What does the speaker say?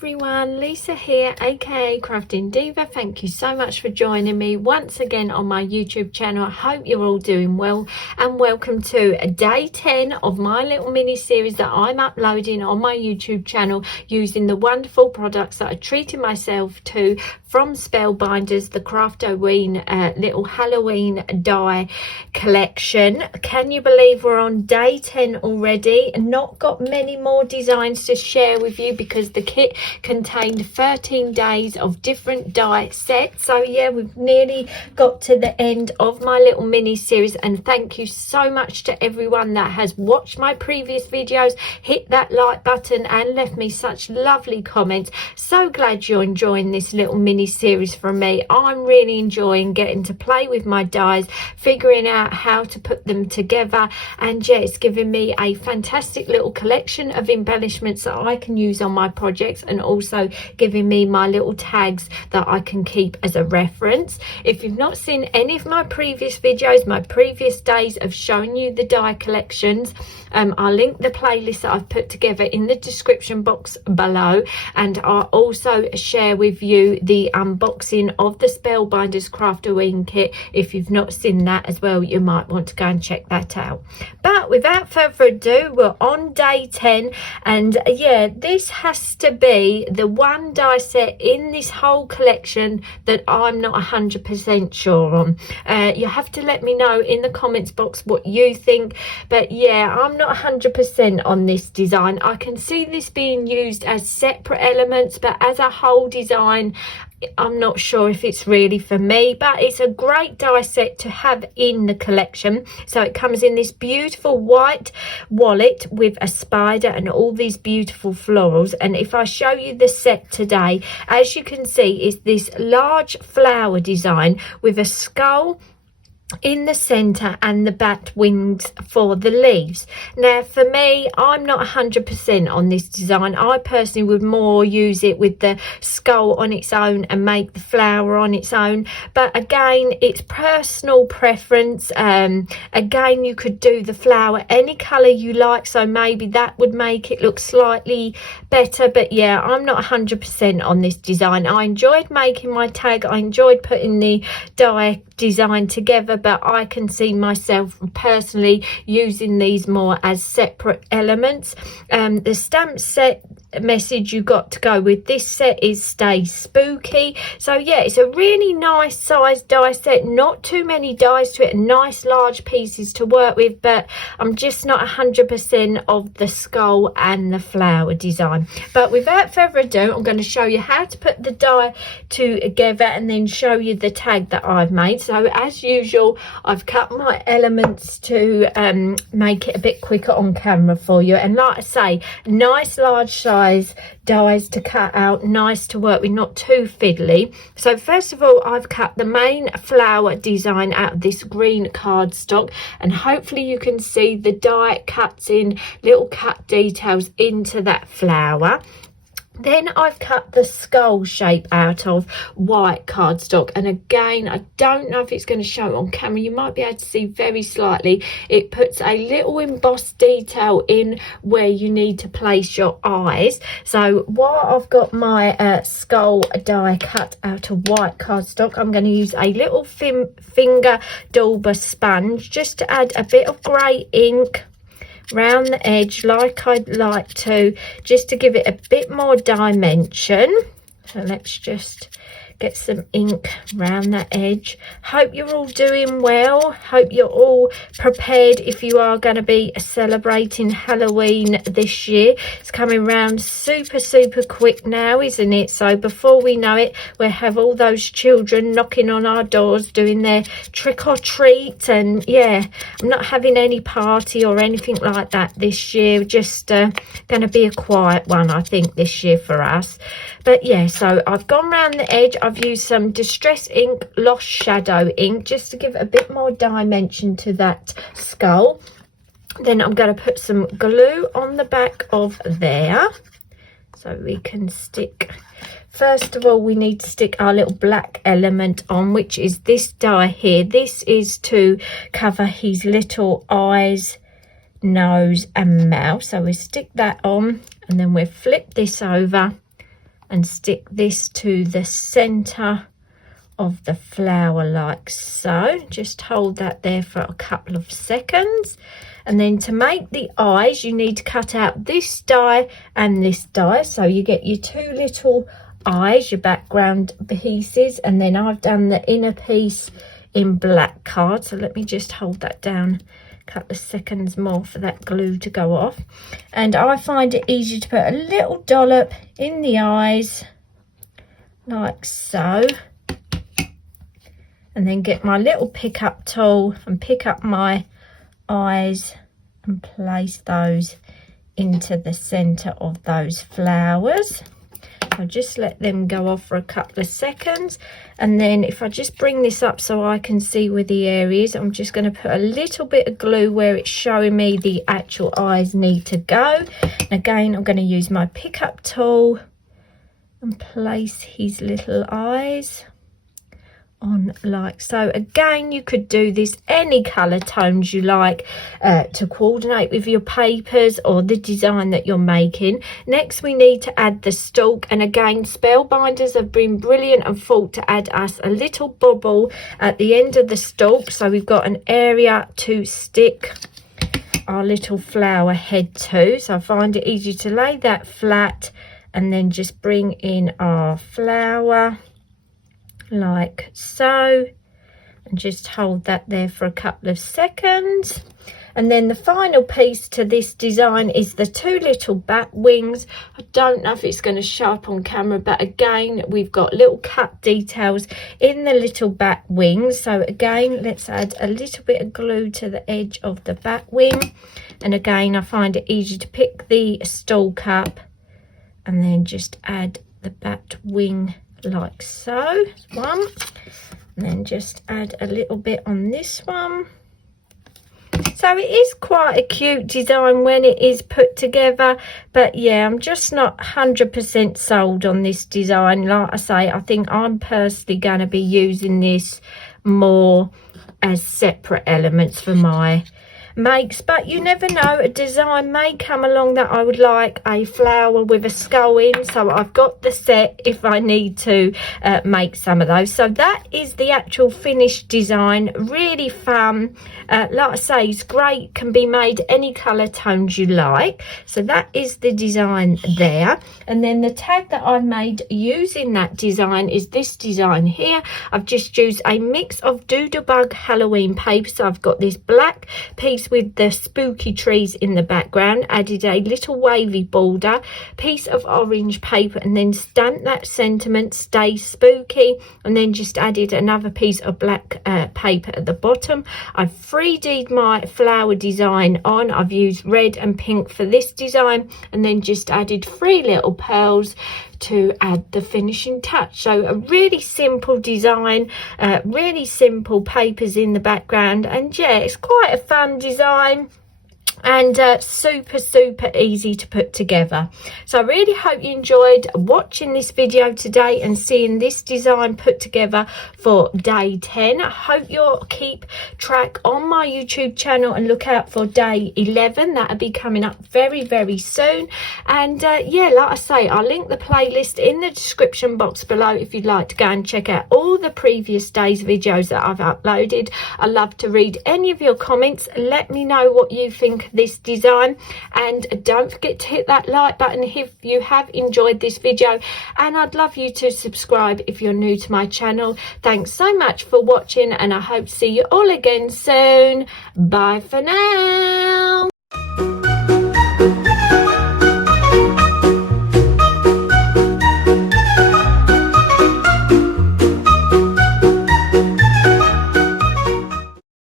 everyone, Lisa here, aka Crafting Diva. Thank you so much for joining me once again on my YouTube channel. I hope you're all doing well, and welcome to day 10 of my little mini series that I'm uploading on my YouTube channel using the wonderful products that I treated myself to from Spellbinders, the Craftoween little Halloween die collection. Can you believe we're on day 10 already? Not got many more designs to share with you because the kit contained 13 days of different die sets. So yeah, we've nearly got to the end of my little mini series, and thank you so much to everyone that has watched my previous videos, hit that like button and left me such lovely comments. So glad you're enjoying this little mini series from me. I'm really enjoying getting to play with my dies, figuring out how to put them together, and yeah, it's giving me a fantastic little collection of embellishments that I can use on my projects, and also giving me my little tags that I can keep as a reference. If you've not seen any of my previous videos, my previous days of showing you the die collections, I'll link the playlist that I've put together in the description box below, and I'll also share with you the unboxing of the Spellbinders Craftoween kit. If you've not seen that as well, you might want to go and check that out. But without further ado, we're on day 10, and yeah, this has to be the one die set in this whole collection that I'm not 100% sure on. You have to let me know in the comments box what you think, but yeah, I'm not 100% on this design. I can see this being used as separate elements, but as a whole design, I'm not sure if it's really for me. But it's a great die set to have in the collection. So it comes in this beautiful white wallet with a spider and all these beautiful florals. And if I show you the set today, as you can see, it's this large flower design with a skull in the center and the bat wings for the leaves. Now for me, I'm not 100% on this design. I personally would more use it with the skull on its own and make the flower on its own, but again, it's personal preference. Again, you could do the flower any color you like, so maybe that would make it look slightly better. But yeah, I'm not 100% on this design. I enjoyed making my tag, I enjoyed putting the die design together, but I can see myself personally using these more as separate elements. The stamp set message you got to go with this set is stay spooky. So yeah, it's a really nice size die set, not too many dies to it, and nice large pieces to work with, but I'm just not 100% of the skull and the flower design. But without further ado, I'm going to show you how to put the die together and then show you the tag that I've made. So as usual, I've cut my elements to make it a bit quicker on camera for you, and like I say, nice large size dies to cut out, nice to work with, not too fiddly. So first of all, I've cut the main flower design out of this green cardstock, and hopefully you can see the die cuts in little cut details into that flower. Then I've cut the skull shape out of white cardstock, and again, I don't know if it's going to show on camera, you might be able to see very slightly, it puts a little embossed detail in where you need to place your eyes. So while I've got my skull die cut out of white cardstock, I'm going to use a little finger dauber sponge just to add a bit of grey ink round the edge like I'd like to, just to give it a bit more dimension. So let's just get some ink around that edge. Hope you're all doing well. Hope you're all prepared if you are going to be celebrating Halloween this year. It's coming round super quick now, isn't it? So before we know it, we'll have all those children knocking on our doors doing their trick or treat. And yeah, I'm not having any party or anything like that this year. Just going to be a quiet one, I think, this year for us. But yeah, so I've gone round the edge. I've used some Distress Ink Lost Shadow ink just to give a bit more dimension to that skull. Then I'm going to put some glue on the back of there so we can stick. First of all, we need to stick our little black element on, which is this die here. This is to cover his little eyes, nose and mouth. So we stick that on, and then we'll flip this over and stick this to the center of the flower like so. Just hold that there for a couple of seconds, and then to make the eyes you need to cut out this die and this die, so you get your two little eyes, your background pieces, and then I've done the inner piece in black card. So let me just hold that down a couple of seconds more for that glue to go off, and I find it easy to put a little dollop in the eyes like so, and then get my little pickup tool and pick up my eyes and place those into the center of those flowers. I'll just let them go off for a couple of seconds, and then if I just bring this up so I can see where the area is, I'm just going to put a little bit of glue where it's showing me the actual eyes need to go. And again, I'm going to use my pickup tool and place his little eyes on like so. Again, you could do this any color tones you like to coordinate with your papers or the design that you're making. Next we need to add the stalk, and again spellbinders have been brilliant and thought to add us a little bobble at the end of the stalk, so we've got an area to stick our little flower head to. So I find it easy to lay that flat and then just bring in our flower like so, and just hold that there for a couple of seconds. And then the final piece to this design is the two little bat wings. I don't know if it's going to show up on camera, but again we've got little cut details in the little bat wings. So again, let's add a little bit of glue to the edge of the bat wing, and again I find it easy to pick the stalk up and then just add the bat wing like so, one, and then just add a little bit on this one. So it is quite a cute design when it is put together, but yeah, I'm just not 100% sold on this design. Like I say, I think I'm personally going to be using this more as separate elements for my makes, but you never know, a design may come along that I would like a flower with a skull in, so I've got the set if I need to make some of those. So that is the actual finished design. Really fun, like I say, it's great, can be made any color tones you like. So that is the design there, and then the tag that I've made using that design is this design here. I've just used a mix of Doodlebug Halloween paper, so I've got this black piece with the spooky trees in the background, added a little wavy border, piece of orange paper, and then stamped that sentiment, stay spooky, and then just added another piece of black paper at the bottom. I've 3D'd my flower design on. I've used red and pink for this design, and then just added 3 little pearls to add the finishing touch. So a really simple design, really simple papers in the background, and yeah, it's quite a fun design and super easy to put together. So I really hope you enjoyed watching this video today and seeing this design put together for day 10. I hope you'll keep track on my YouTube channel and look out for day 11. That'll be coming up very soon. And yeah, like I say, I'll link the playlist in the description box below if you'd like to go and check out all the previous days videos that I've uploaded. I love to read any of your comments. Let me know what you think of this design, and don't forget to hit that like button if you have enjoyed this video, and I'd love you to subscribe if you're new to my channel. Thanks so much for watching, and I hope to see you all again soon. Bye for now.